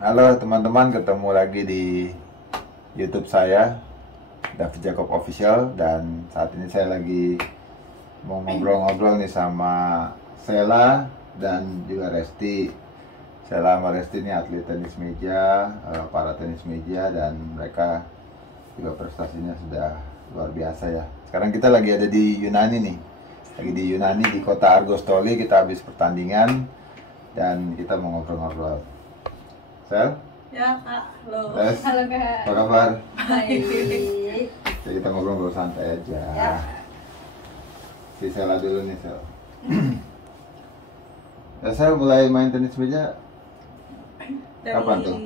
Halo teman-teman, ketemu lagi di YouTube saya, David Jacob Official. Dan saat ini saya lagi mau ngobrol-ngobrol nih sama Sela dan juga Resti. Sela sama Resti ini atlet tenis meja, para tenis meja, dan mereka juga prestasinya sudah luar biasa ya. Sekarang kita lagi ada di Yunani nih, lagi di Yunani di kota Argostoli. Kita habis pertandingan dan kita mau ngobrol-ngobrol. Sel? Ya kak, halo. Res? Halo kak. Apa kabar? Baik. Ya, kita ngobrol-ngobrol santai aja. Ya. Si Sela dulu nih, Sel. Ya, Sel mulai main tenis meja Dari kapan tuh?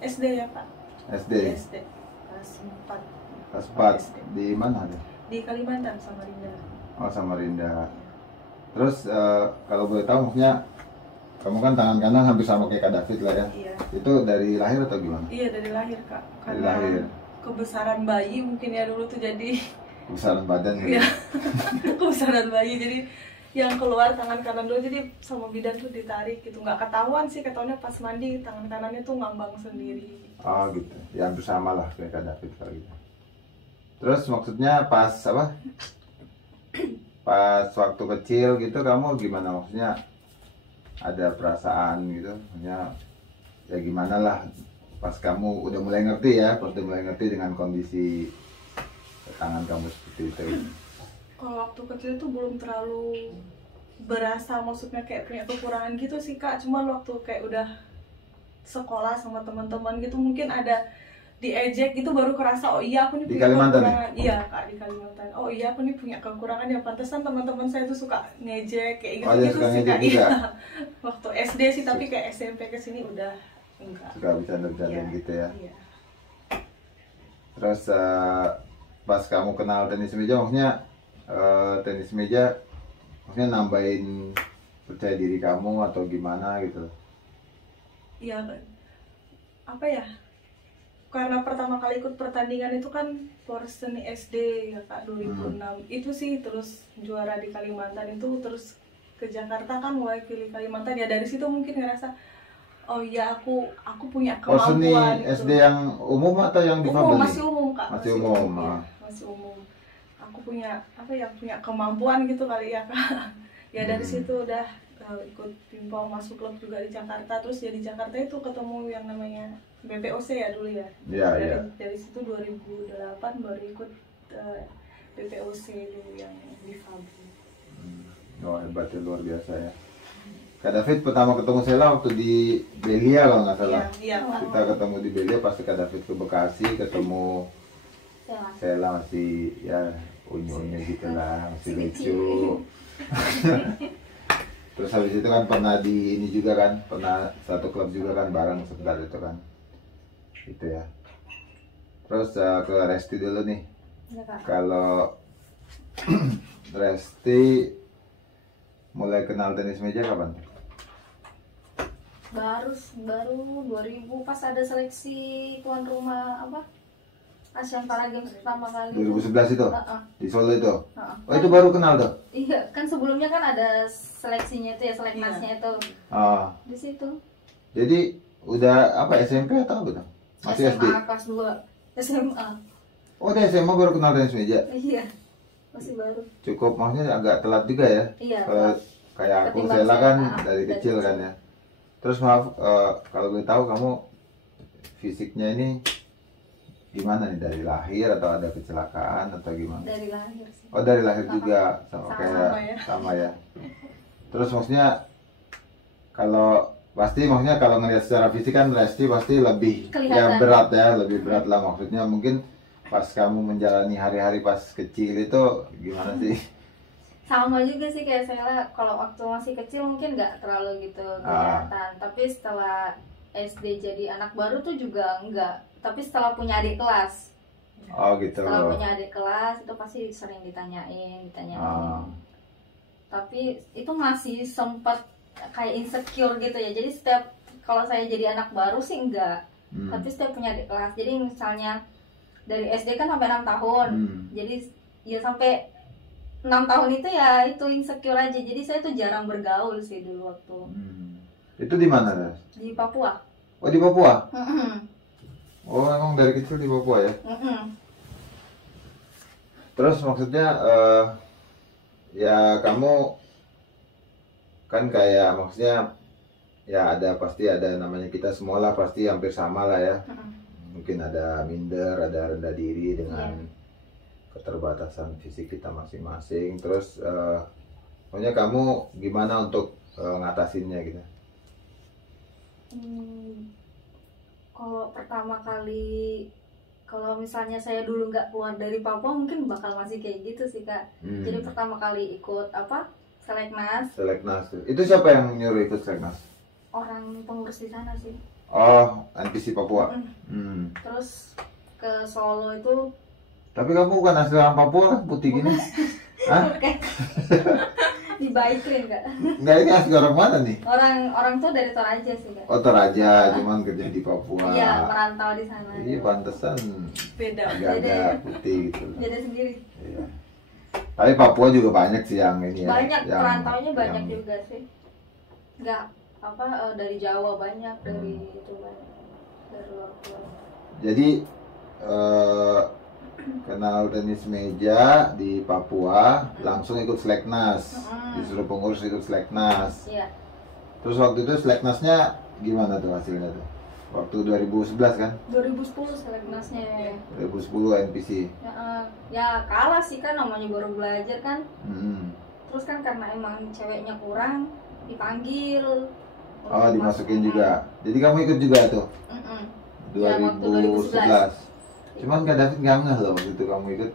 SD ya kak. SD? SD kelas 4 Kelas 4. SD. Di mana deh? Di Kalimantan, Samarinda. Oh, Samarinda. Terus kalau boleh tahu, maksudnya kamu kan tangan kanan hampir sama kayak Kak David lah ya. Iya. Itu dari lahir atau gimana? Iya dari lahir kak. Dari Karena lahir. kebesaran bayi mungkin ya dulu tuh jadi Besaran badan gitu. Iya. Kebesaran bayi jadi yang keluar tangan kanan dulu, jadi sama bidan tuh ditarik gitu, nggak ketahuan sih, ketahuannya pas mandi tangan kanannya tuh ngambang sendiri. Oh gitu. Ya hampir sama lah kayak Kak David kalau gitu. Terus maksudnya pas apa? Pas waktu kecil gitu kamu gimana, maksudnya ada perasaan gitu, maksudnya ya gimana lah pas kamu udah mulai ngerti ya, pas udah mulai ngerti dengan kondisi tangan kamu seperti itu. Kalau waktu kecil tuh belum terlalu berasa, maksudnya kayak punya kekurangan gitu sih kak. Cuman waktu kayak udah sekolah sama teman-teman gitu mungkin ada diejek gitu baru kerasa, oh iya aku nih Di punya Kalimantan kekurangan. Iya kak, di Kalimantan. Oh iya aku nih punya kekurangan, ya pantesan teman-teman saya tuh suka ngejek kayak gitu Oh, dia gitu suka sih ngejek kak. juga? Iya. Waktu SD sih, tapi kayak SMP ke sini udah enggak. Suka bercanda-bercanda Iya, gitu ya. iya. Terus pas kamu kenal tenis meja, maksudnya tenis meja maksudnya nambahin percaya diri kamu atau gimana gitu? Iya, apa ya? Karena pertama kali ikut pertandingan itu kan Porseni SD ya kak, 2006. Itu sih terus juara di Kalimantan itu, terus ke Jakarta kan mewakili Kalimantan. Ya dari situ mungkin ngerasa, oh iya aku punya Porseni kemampuan gitu. SD yang umum atau yang difabel Umum, nih? masih umum kak. Masih umum, Iya, ah. masih umum. Aku punya apa ya, punya kemampuan gitu kali ya kak. Ya dari situ udah ikut pimpong, masuk klub juga di Jakarta. Terus ya di Jakarta itu ketemu yang namanya BPOC ya dulu ya. Iya, iya. Dari situ 2008 baru ikut BPOC dulu yang difabel. Oh hebat ya, luar biasa ya. Kak David pertama ketemu Sela waktu di Belia kalau nggak salah. Iya, Pak. Kita ketemu di Belia, pasti Kak David ke Bekasi, ketemu Sela masih ya unyu-unyu gitu lah, masih lucu. Terus habis itu kan pernah di ini juga kan, pernah satu klub juga kan bareng sebentar itu kan. Gitu ya. Terus ke Resti dulu nih. Iya, Kak. Kalau Resti mulai kenal tenis meja kapan? baru 2000 pas ada seleksi tuan rumah apa Asian Para Games pertama kali 2011 itu? Heeh. Di Solo itu? Heeh. Oh itu baru kenal tuh? Iya kan sebelumnya kan ada seleksinya itu ya, seleknasnya itu Ah, di situ. jadi udah apa SMP atau apa tuh? Masih SD? SMA kelas 2 SMA. Oh di SMA baru kenal tenis meja? Iya masih baru. Cukup, maksudnya agak telat juga ya? Iya Kalau telat. kayak aku, Ketimbang Sela saya, kan dari dari kecil kan ya. Terus maaf, kalau boleh tahu kamu fisiknya ini gimana nih, dari lahir atau ada kecelakaan atau gimana? Dari lahir sih. Oh dari lahir juga sama Sama kayak ya. sama ya. Terus maksudnya kalau pasti maksudnya kalau ngelihat secara fisik kan Resti pasti lebih ya Kelihatan. berat ya, lebih berat lah maksudnya. Mungkin pas kamu menjalani hari-hari pas kecil itu gimana sih? Sama juga sih kayak saya, kalau waktu masih kecil mungkin nggak terlalu gitu kelihatan, tapi setelah SD jadi anak baru tuh juga enggak, tapi setelah punya adik kelas, Oh gitu. setelah punya adik kelas itu pasti sering ditanyain. Ah. Tapi itu masih sempat kayak insecure gitu ya, jadi setiap kalau saya jadi anak baru sih enggak, tapi setiap punya adik kelas, jadi misalnya dari SD kan sampai 6 tahun, jadi ya sampai 6 tahun itu ya itu insecure aja, jadi saya tuh jarang bergaul sih dulu waktu Itu di mana, Res? di Papua. Oh Oh di Papua? Mm-mm. Oh emang dari kecil di Papua ya? Mm-mm. Terus maksudnya ya kamu kan kayak maksudnya ya ada pasti ada namanya kita semua lah pasti hampir sama lah ya. Mm-mm. Mungkin ada minder, ada rendah diri dengan keterbatasan fisik kita masing-masing. Terus pokoknya kamu gimana untuk ngatasinnya gitu? Kalau pertama kali, kalau misalnya saya dulu nggak keluar dari Papua mungkin bakal masih kayak gitu sih Kak. Jadi pertama kali ikut apa, Seleknas, Seleknas itu siapa yang nyuruh ikut Seleknas? orang pengurus di sana sih. Oh NPC Papua. Terus ke Solo itu Tapi kamu bukan asli orang Papua putih gini? Hah? kayak dibaikin Kak. Enggak, ini asli orang mana nih? Orang tuh dari Toraja sih Kak. Oh Toraja, cuman kerja di Papua. Iya, merantau di sana. Iya pantesan Beda. agak-agak putih gitu. Beda sendiri. Iya. Tapi Papua juga banyak sih yang ini ya. Banyak, yang- perantaunya banyak yang- juga sih. Nggak apa dari Jawa banyak, dari itu banyak, dari luar pulau. Jadi kenal tenis meja di Papua, langsung ikut Seleknas. Disuruh pengurus ikut Seleknas. Iya. Terus waktu itu Seleknasnya gimana tuh hasilnya tuh? Waktu 2011 kan? 2010 Seleknasnya. 2010 NPC. Ya kalah sih kan, namanya baru belajar kan. Hmm. Terus kan karena emang ceweknya kurang, dipanggil. Oh dimasukin juga. Jadi kamu ikut juga tuh? Mm-mm. Ya, waktu 2011. Cuman Kak David nggak ngeh loh waktu itu kamu ikut.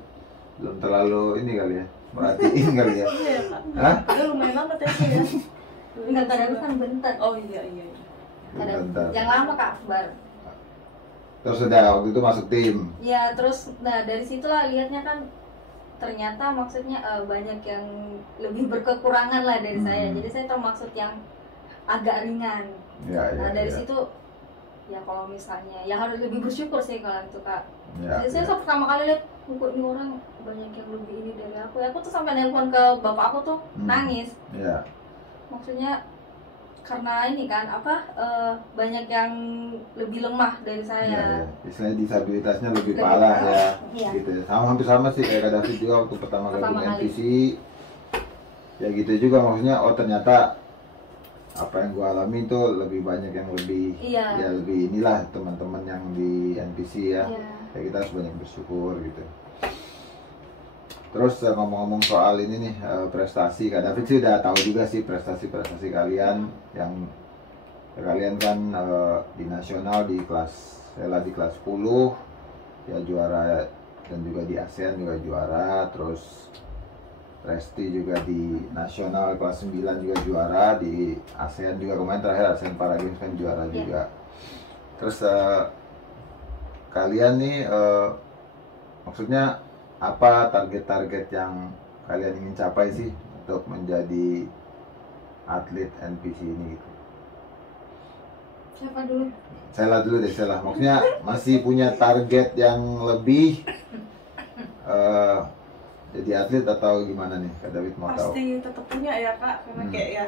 Belum terlalu ini kali ya, merhatiin kali ya. Iya ya Kak. Hah? Dia lumayan lama tesnya ya. Enggak, kadang kan bentar. Oh iya iya. Bentar. Yang lama Kak Akbar. Terus udah waktu itu masuk tim. Ya terus, nah dari situlah lihatnya kan ternyata maksudnya banyak yang lebih berkekurangan lah dari saya. Jadi saya termaksud yang agak ringan. Ya, Nah ya, dari ya. situ ya kalau misalnya ya harus lebih bersyukur sih kalau itu Kak. Ya, Jadi saya ya. pertama kali lihat kok ini orang banyak yang lebih ini dari aku. Aku tuh sampai nelpon ke bapak aku tuh nangis. Ya. Maksudnya karena ini kan apa banyak yang lebih lemah dari saya. Ya, ya. Istilahnya disabilitasnya lebih Lebih parah parah, ya. iya. Gitu ya. Sama hampir sama sih kayak Kak David juga waktu pertama Pertama gabung kali. NPC. Ya gitu juga maksudnya oh ternyata apa yang gua alami itu lebih banyak yang lebih Iya. ya lebih inilah teman-teman yang di NPC ya. Iya. Ya kita harus banyak bersyukur gitu. Terus ngomong-ngomong soal ini nih prestasi, Kak David sih udah tahu juga sih prestasi-prestasi kalian yang ya, kalian kan di nasional di kelas Sela di kelas 10 ya juara dan juga di ASEAN juga juara, terus Resti juga di nasional kelas 9 juga juara, di ASEAN juga kemarin terakhir ASEAN Para Games kan juara juga. Terus kalian nih maksudnya apa target-target yang kalian ingin capai sih untuk menjadi atlet NPC ini gitu? Siapa dulu? Sela dulu deh, Sela. Maksudnya masih punya target yang lebih jadi atlet atau gimana nih? Kak David mau tahu. Pasti tetap punya ya Kak, karena kayak ya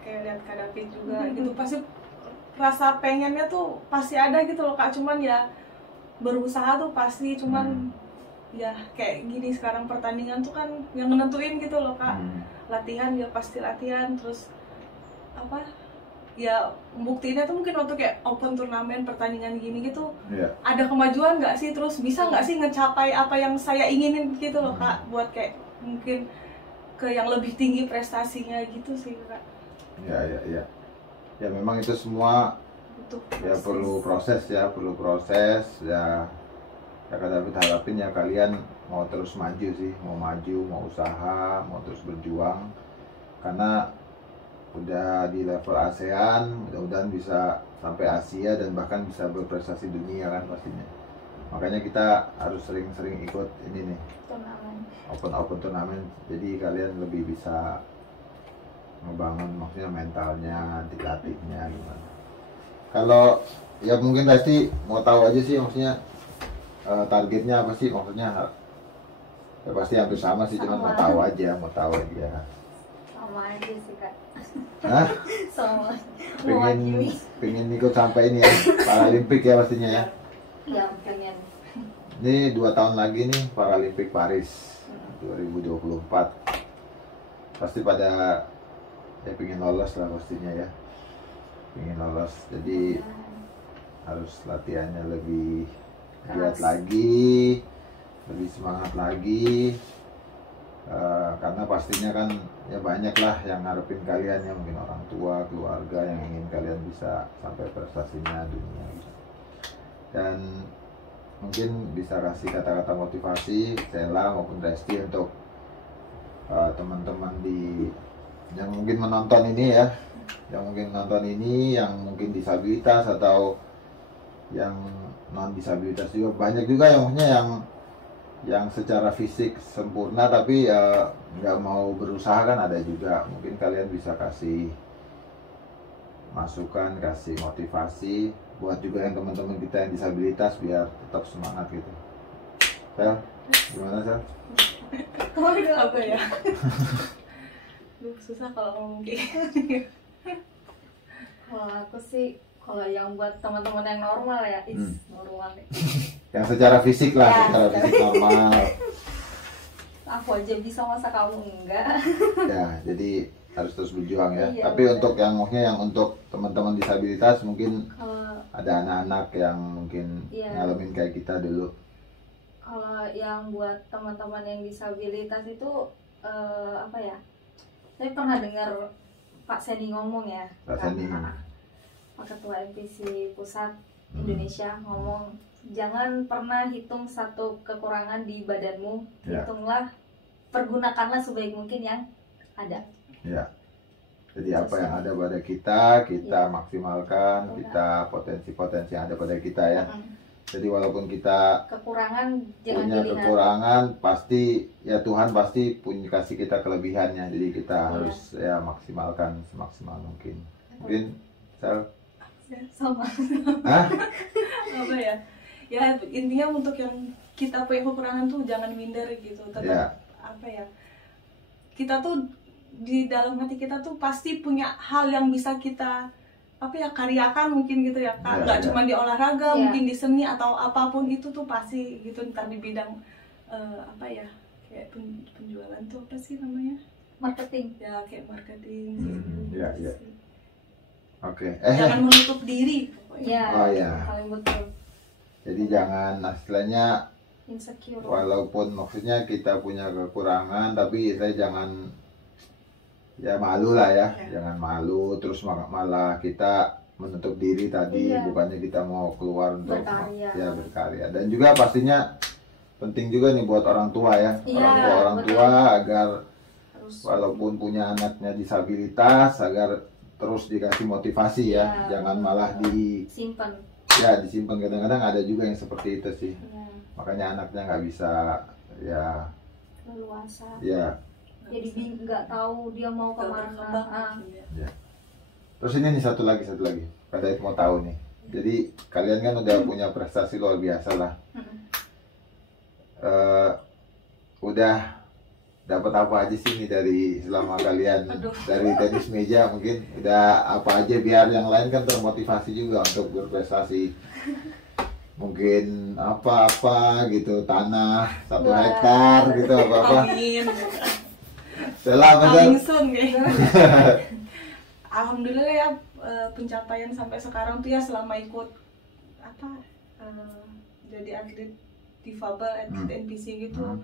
kayak lihat Kak David juga gitu, pasti rasa pengennya tuh pasti ada gitu loh Kak, cuman ya berusaha tuh pasti, cuman ya kayak gini sekarang pertandingan tuh kan yang menentuin gitu loh Kak. Latihan ya pasti latihan, terus apa ya buktinya tuh mungkin waktu kayak open turnamen pertandingan gini gitu Iya. ada kemajuan nggak sih, terus bisa nggak sih ngecapai apa yang saya inginin gitu loh Kak, buat kayak mungkin ke yang lebih tinggi prestasinya gitu sih Kak. Ya. Ya memang itu semua Butuh ya proses. perlu proses ya. Ya Kak David harapin ya kalian mau terus maju sih, mau maju, mau usaha, mau terus berjuang karena udah di level ASEAN, mudah-mudahan bisa sampai Asia dan bahkan bisa berprestasi dunia kan pastinya. Makanya kita harus sering-sering ikut ini nih, Turnamen. open turnamen. Jadi kalian lebih bisa ngebangun maksudnya mentalnya, dilatihnya gimana. Kalau ya mungkin pasti mau tahu aja sih maksudnya targetnya apa sih maksudnya ya pasti hampir sama sih, cuma mau tahu aja. Sama sama aja sih kak. Hah? Sama Pengen mewakili. pengen ikut sampai ini ya, Paralimpik ya pastinya ya. Ya pengen. Ini 2 tahun lagi nih Paralimpik Paris 2024. Pasti pada ya pengen lolos lah pastinya ya. Pengen lolos. Jadi harus latihannya lebih giat Keras. lagi, lebih semangat lagi. Karena pastinya kan ya banyak lah yang ngarepin kalian ya, mungkin orang tua, keluarga yang ingin kalian bisa sampai prestasinya dunia gitu. Dan mungkin bisa kasih kata-kata motivasi Sela maupun Resti untuk teman-teman yang mungkin menonton ini ya, yang mungkin disabilitas atau yang non disabilitas juga, banyak juga yang maksudnya yang secara fisik sempurna tapi nggak mau berusaha kan ada juga. Mungkin kalian bisa kasih masukan, kasih motivasi buat juga yang teman-teman kita yang disabilitas biar tetap semangat gitu. Sel, gimana Sel? Apa ya? Duh, susah kalau ngomong kayak gitu. Kalau aku sih, kalau yang buat teman-teman yang normal ya, normal deh. Yang secara fisik lah, Ya, secara fisik normal. Aku aja bisa, masa kamu enggak? Ya, jadi harus terus berjuang ya. Iya, Tapi benar. untuk yang untuk teman-teman disabilitas mungkin Kalau ada anak-anak yang mungkin Iya. ngalamin kayak kita dulu. kalau yang buat teman-teman yang disabilitas itu apa ya? Saya pernah dengar Pak Seni ngomong ya. Pak Seni. Pak Ketua MPC Pusat Indonesia ngomong, jangan pernah hitung satu kekurangan di badanmu, Ya. hitunglah, pergunakanlah sebaik mungkin yang ada. Ya. Jadi Itu apa sih. yang ada pada kita Iya. maksimalkan, Benar. kita potensi-potensi yang ada pada kita ya. Mm. Jadi walaupun kita Kekurangan jangan punya dilihat. kekurangan, pasti ya Tuhan pasti punya kasih kita kelebihannya. Jadi kita Iya. harus ya maksimalkan semaksimal mungkin. Mungkin Sel, Sama. hah? Apa ya? Ya intinya untuk yang kita punya kekurangan tuh jangan minder gitu. Tetap Ya. apa ya? Kita tuh di dalam hati kita tuh pasti punya hal yang bisa kita apa ya karyakan mungkin gitu ya Kak. Ya, Nggak ya. cuma di olahraga, Ya. mungkin di seni atau apapun itu tuh pasti gitu, entar di bidang apa ya? Kayak penjualan tuh apa sih namanya? Marketing. Ya kayak marketing gitu. Ya, ya. Oke. Jangan menutup diri pokoknya. Ya, Oh, ya. paling betul. Jadi jangan istilahnya Insecure. walaupun maksudnya kita punya kekurangan tapi saya jangan ya malu lah ya, Ya. jangan malu terus malah kita menutup diri tadi. Iya. Bukannya kita mau keluar untuk Berkarya. ya berkarya. Dan juga pastinya penting juga nih buat orang tua ya, Iya, orang betul. tua agar Harus walaupun punya anaknya disabilitas agar terus dikasih motivasi ya, Iya. jangan malah simpan. disimpan. Kadang-kadang ada juga yang seperti itu sih, Ya, makanya anaknya nggak bisa ya leluasa. ya. Jadi nggak tahu dia mau Nggak kemana. berkembang. Ah. Ya. Terus ini nih satu lagi pada itu mau tahu nih, jadi kalian kan udah punya prestasi luar biasa lah. Udah dapat apa aja sih nih dari selama kalian Aduh. dari tenis meja, mungkin udah apa aja biar yang lain kan termotivasi juga untuk berprestasi. Mungkin apa-apa gitu, tanah 1 Wah. hektar gitu, apa-apa. Amin. Selamat Paling soon kayaknya. Alhamdulillah ya pencapaian sampai sekarang tuh ya selama ikut apa jadi atlet difabel, atlet NPC gitu.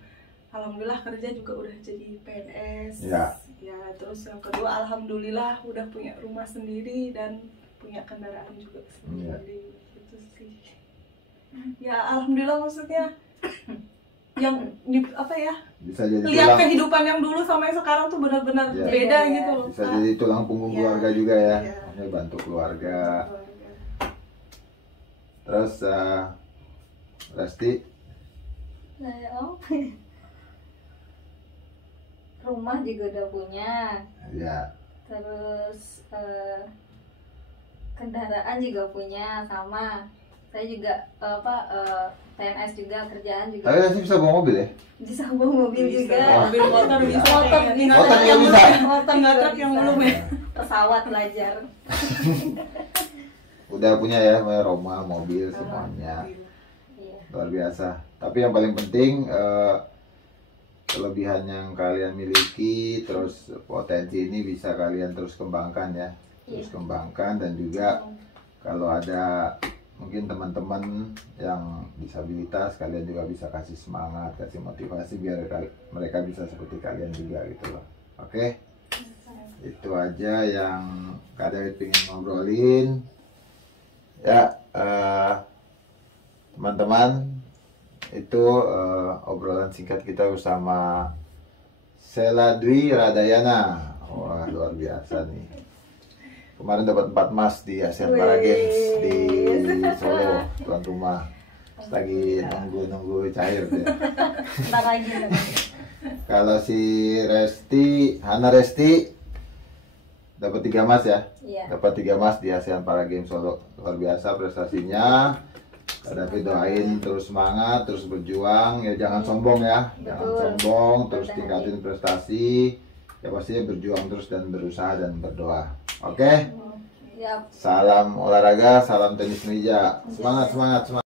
Alhamdulillah kerja juga udah jadi PNS. Ya. Ya, terus yang kedua alhamdulillah udah punya rumah sendiri dan punya kendaraan juga sendiri. Itu sih. Ya alhamdulillah, maksudnya yang apa ya? bisa jadi Lihat tulang, kehidupan yang dulu sama yang sekarang tuh benar-benar Ya. beda Ya. gitu loh. bisa Kak. jadi tulang punggung Ya. keluarga juga ya, Ya. maksudnya bantu keluarga. Keluarga. Terus Resti, Nah, apa ya? Rumah juga udah punya. ya Terus kendaraan juga punya sama. Saya juga PNS juga, kerjaan juga. Tapi nanti bisa bawa mobil ya? Bisa bawa mobil juga. Mobil, motor bisa. Motor Kayak bisa. Motor juga bisa. Motor Tinggal juga truk yang bisa. belum ya. Pesawat belajar. Udah punya ya, rumah, mobil, semuanya. Iya. Luar biasa. Tapi yang paling penting kelebihan yang kalian miliki, terus potensi ini bisa kalian terus kembangkan ya. Terus kembangkan, dan juga kalau ada mungkin teman-teman yang disabilitas, kalian juga bisa kasih semangat, kasih motivasi biar mereka bisa seperti kalian juga gitu loh. Oke? Itu aja yang Kak David pengen ngobrolin. Ya, teman-teman, itu obrolan singkat kita bersama Sela Dwi Radayana. Wah, luar biasa nih. Kemarin dapat 4 emas di Asian Para Games di Solo, tuan rumah. Lagi nunggu cair deh. Ntar lagi. Kalau si Hana Resti dapat 3 emas ya. Iya. Dapat 3 emas di Asian Para Games Solo. Luar biasa prestasinya. Tapi doain terus semangat, terus berjuang, ya jangan sombong ya. Jangan Betul. sombong, terus Betul. tingkatin prestasi. Ya pastinya berjuang terus dan berusaha dan berdoa. Oke? Ya. Salam olahraga, salam tenis meja. Semangat, semangat, semangat.